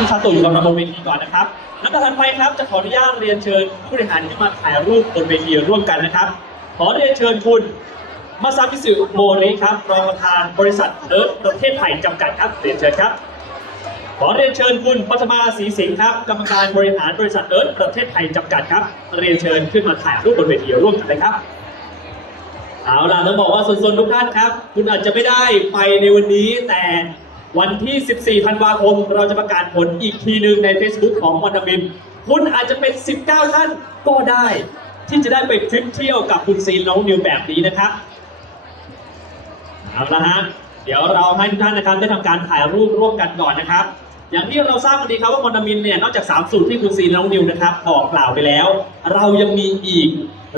คุณชาตุอยู่กับเราบนเวทีก่อนนะครับนักการไปครับจะขออนุญาตเรียนเชิญผู้บริหารที่มาถ่ายรูปบนเวทีร่วมกันนะครับ ขอเรียนเชิญคุณมาซามิสึโมริครับรองประธานบริษัทเอิร์ธประเทศไทยจำกัดครับเรียนเชิญครับ ขอเรียนเชิญคุณปัทมาศรีสิงห์ครับกรรมการบริหารบริษัทเอิร์ธประเทศไทยจำกัดครับเรียนเชิญขึ้นมาถ่ายรูปบนเวทีร่วมกันเลยครับเอาล่ะต้องบอกว่าส่วนๆทุกท่านครับ คุณอาจจะไม่ได้ไปในวันนี้แต่ วันที่ 14 ธันวาคม เราจะประกาศผลอีกทีหนึ่งใน Facebook ของวันดามินคุณอาจจะเป็น 19 ท่านก็ได้ ที่จะได้ไปทริปเที่ยวกับคุณซีนน้องนิวแบบนี้นะครับเอาละฮะเดี๋ยวเราให้ทุกท่านนะครับได้ทำการถ่ายรูปร่วมกันก่อนนะครับ อย่างที่เราทราบกันดีครับว่ามอนดามินเนี่ยนอกจาก 3 สูตรที่คุณซีนน้องนิวนะครับบอกกล่าวไปแล้ว เรายังมีอีก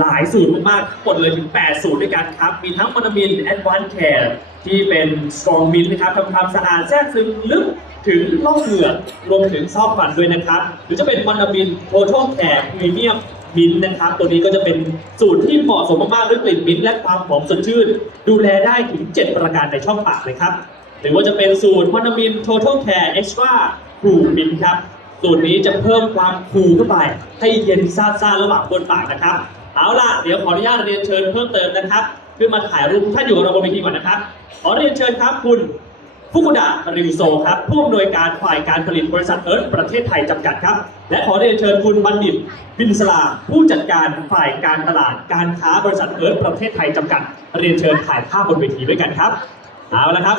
หลายสูตรมากๆทั้งหมดเลยถึง 8 สูตรด้วยกันครับ มีทั้งมอนามิน Advanced Care ที่เป็น Strong Mint นะครับทำความสะอาดแทรกซึมลึกถึงล่องเหงือกรวมถึงซอกฟันด้วยนะครับ หรือจะเป็นมอนามิน Total Care Premium มิ้นนะครับ ตัวนี้ก็จะเป็นสูตรที่เหมาะสมมากๆด้วยกลิ่นมิ้นและความหอมสดชื่น ดูแลได้ถึง 7 ประการในช่องปากเลยครับ หรือว่าจะเป็นสูตรวานามิน Total Care Extra คูมิ้นครับ สูตรนี้จะเพิ่มความคูลเข้าไป ให้เย็นซ่าๆระหว่างบนปากนะครับ เอาล่ะเดี๋ยวขออนุญาตเรียนเชิญเพิ่มเติมนะครับ ขึ้นมาถ่ายรูปท่านอยู่กับเราบนเวทีก่อนนะครับ ขอเรียนเชิญครับคุณฟุกุดะริวโซครับผู้อำนวยการฝ่ายการผลิตบริษัทเอิร์ธประเทศไทยจำกัดครับ และขอเรียนเชิญคุณบัณฑิตบินสลาผู้จัดการฝ่ายการตลาดการค้าบริษัทเอิร์ธประเทศไทยจำกัด เรียนเชิญถ่ายภาพบนเวทีด้วยกันครับ เอาละครับ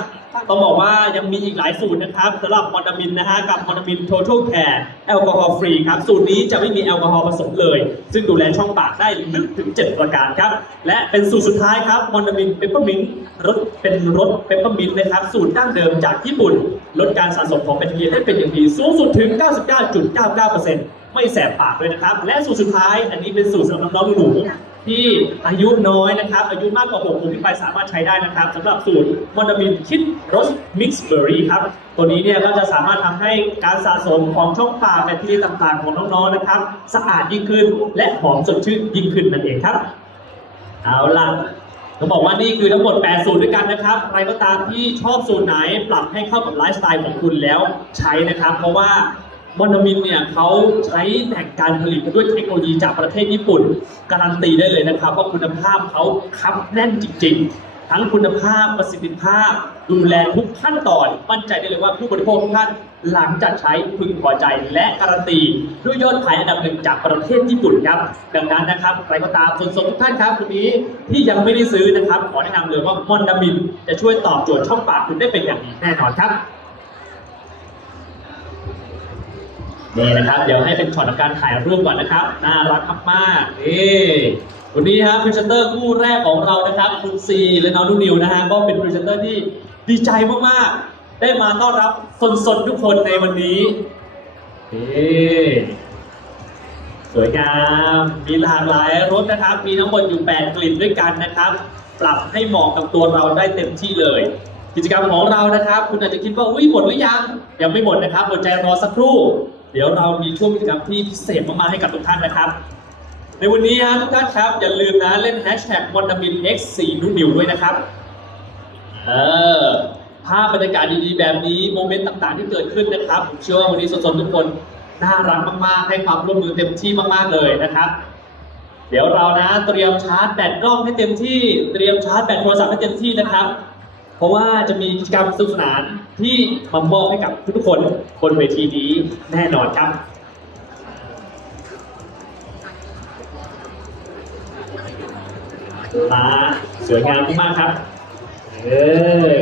ต้องบอกว่ายังมีอีกหลายสูตรนะครับสำหรับมอนดามินนะฮะกับมอนดามิน Total Care แอลกอฮอล์ฟรีครับ สูตรนี้จะไม่มีแอลกอฮอล์ผสมเลย ซึ่งดูแลช่องปากได้ลึกถึง 7 ประการครับ และเป็นสูตรสุดท้ายครับมอนดามินเปปเปอร์มินรสเป็นรสเปปเปอร์มินนะครับ สูตรดั้งเดิมจากญี่ปุ่น ลดการสะสมของแบคทีเรียได้เป็นอย่างดีสูงสุดถึง 99.99%ไม่แสบปากเลยนะครับ และสูตรสุดท้ายอันนี้เป็นสูตรสำหรับน้องๆหนู ที่อายุน้อยนะครับ อายุมากกว่า6ขวบขึ้นไปสามารถใช้ได้นะครับสำหรับสูตรมอนดามินคิดรสมิกซ์เบอร์รี่ครับ ตัวนี้เนี่ยก็จะสามารถทำให้การสะสมของช่องปากแบคทีเรียต่างๆ ของน้องๆนะครับ สะอาดยิ่งขึ้นและหอมสดชื่นยิ่งขึ้นนั่นเองครับ เอาล่ะต้องบอกว่านี่คือทั้งหมด 8 สูตรด้วยกันนะครับ ใครก็ตามที่ชอบสูตรไหนปรับให้เข้ากับไลฟ์สไตล์ของคุณแล้วใช้นะครับ เพราะว่า มอนดามินเนี่ยเขาใช้แหล่งการผลิตด้วยเทคโนโลยีจากประเทศญี่ปุ่น การันตีได้เลยนะครับ ว่าคุณภาพเขาคับแน่นจริง ๆ ทั้งคุณภาพประสิทธิภาพ ดูแลทุกขั้นตอนมั่นใจได้เลยว่าผู้บริโภคทุกท่านหลังจากใช้พึงพอใจและการันตีด้วยยอดขายอันดับหนึ่งจากประเทศญี่ปุ่นครับ ดังนั้นนะครับใครก็ตามส่วนๆทุกท่านครับวันนี้ที่ยังไม่ได้ซื้อนะครับ ขอแนะนำเลยว่ามอนดามิน จะช่วยตอบโจทย์ช่องปากคุณได้เป็นอย่างดีแน่นอนครับ นี่นะครับ เดี๋ยวให้เป็นช็อตของการถ่ายรูปก่อนนะครับ น่ารักมากๆนี่วันนี้ครับพรีเซนเตอร์คู่แรกของเรานะครับ คุณซีและน้องนุ่นิวนะฮะก็เป็นพรีเซนเตอร์ที่ดีใจมากๆ ได้มาต้อนรับสนๆทุกคนในวันนี้นี่สวยงามมีหลากหลายรสนะครับ มีทั้งหมดอยู่ 8 กลิ่นด้วยกันนะครับ ปรับให้เหมาะกับตัวเราได้เต็มที่เลย กิจกรรมของเรานะครับ คุณอาจจะคิดว่าอุ้ยหมดหรือยังยังไม่หมดนะครับอดใจรอสักครู่ เดี๋ยวเรามีช่วงกิจกรรมที่พิเศษมากๆให้กับทุกท่านนะครับ ในวันนี้ฮะทุกท่านครับ อย่าลืมนะเล่นแฮชแท็กมอนดามิน X 4นุ่นนิวด้วยนะครับเออภาพบรรยากาศดีๆ แบบนี้โมเมนต์ต่างๆ ที่เกิดขึ้นนะครับผมเชื่อว่าวันนี้สดๆทุกคนน่ารักมากๆ ให้ความร่วมมือเต็มที่มากๆเลยนะครับ เดี๋ยวเรานะเตรียมชาร์จแบตกล้องให้เต็มที่ เตรียมชาร์จแบตโทรศัพท์ให้เต็มที่นะครับ ราะว่าจะมีกิจกรรมสนุกสนานที่มามอบให้กับทุกๆคนบนเวทีนี้แน่นอนครับมาสวยงามมากๆครับ เออ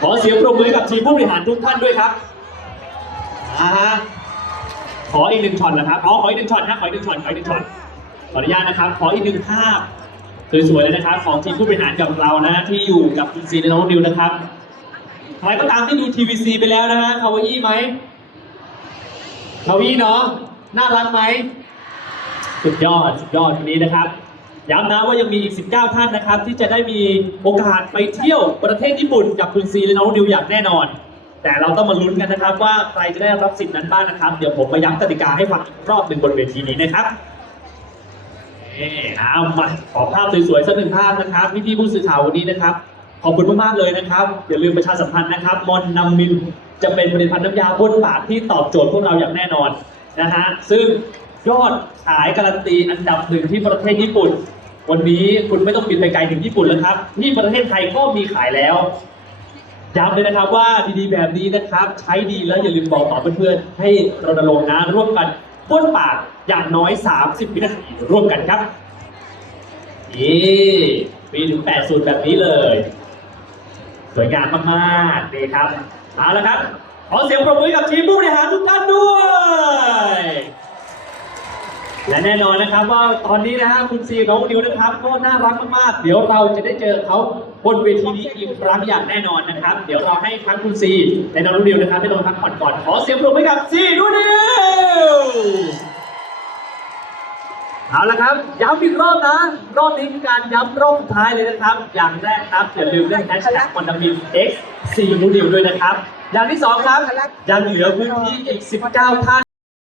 ขอเสียงปรบมือให้กับทีมผู้บริหารทุกท่านด้วยครับอ่าฮะขออีกหนึ่งช็อตนะครับอ๋อขออีกหนึ่งช็อตครับขออีกหนึ่งช็อตขออีกหนึ่งช็อตขออนุญาตนะครับ ขออีกหนึ่งภาพ สวยๆเลยนะครับ ของทีมผู้บริหารกับเรานะที่อยู่กับคุณซีและน้องนิวนะครับใครก็ตามที่ดูทีวีซีไปแล้วนะฮะคาวาอี้ไหมคาวาอี้เนาะน่ารักไหมสุดยอดสุดยอดวันนี้นะครับย้ำนะว่ายังมีอีก 19 ท่านนะครับ ที่จะได้มีโอกาสไปเที่ยวประเทศญี่ปุ่นกับคุณซีและน้องดิวอย่างแน่นอน แต่เราต้องมาลุ้นกันนะครับ ว่าใครจะได้รับสิทธิ์นั้นบ้างนะครับ เดี๋ยวผมมาย้ำกติกาให้ฟังอีกรอบหนึ่งบนเวทีนี้นะครับ เอ่เอามาขอภาพสวยๆสักหนึ่งภาพนะครับพี่ๆผู้สื่อข่าววันนี้นะครับ ขอบคุณมากๆเลยนะครับอย่าลืมประชาสัมพันธ์นะครับมอนนามินจะเป็นผลิตภัณฑ์น้ำยาบ้วนปากที่ตอบโจทย์พวกเราอย่างแน่นอนนะฮะซึ่งยอดขายการันตีอันดับหนึ่งที่ประเทศญี่ปุ่น วันนี้คุณไม่ต้องบินไปไกลถึงญี่ปุ่นแล้วครับที่ประเทศไทยก็มีขายแล้วย้ำเลยนะครับว่าดีๆแบบนี้นะครับ ใช้ดีแล้วอย่าลืมบอกต่อเพื่อนๆให้รณรงค์นะร่วมกัน บ้วนปากอย่างน้อย 30 วินาทีร่วมกันครับ นี่มีถึง8สูตรแบบนี้เลย สวยงามมากๆนี่ครับ เอาละครับ ขอเสียงปรบมือกับทีมผู้บริหารทุกท่านด้วย และแน่นอนนะครับว่าตอนนี้นะฮะคุณซีน้องนิวนะครับ ก็น่ารักมากๆ เดี๋ยวเราจะได้เจอเขาบนเวทีนี้อีกครั้งอย่างแน่นอนนะครับ เดี๋ยวเราให้ทั้งคุณซีและน้องนิวนะครับได้ลงพักผ่อนก่อนขอเสียงปรบมือให้กับซีนูนิวเอาละครับย้ำอีกรอบนะ รอบนี้คือการย้ำรอบสุดท้ายเลยนะครับ อย่างแรกครับอย่าลืมเล่นแฮชแท็กคอนดัมบิน X ซีนูนิวด้วยนะครับ อย่างที่สองครับยังเหลือพื้นที่อีก 19 ท่าน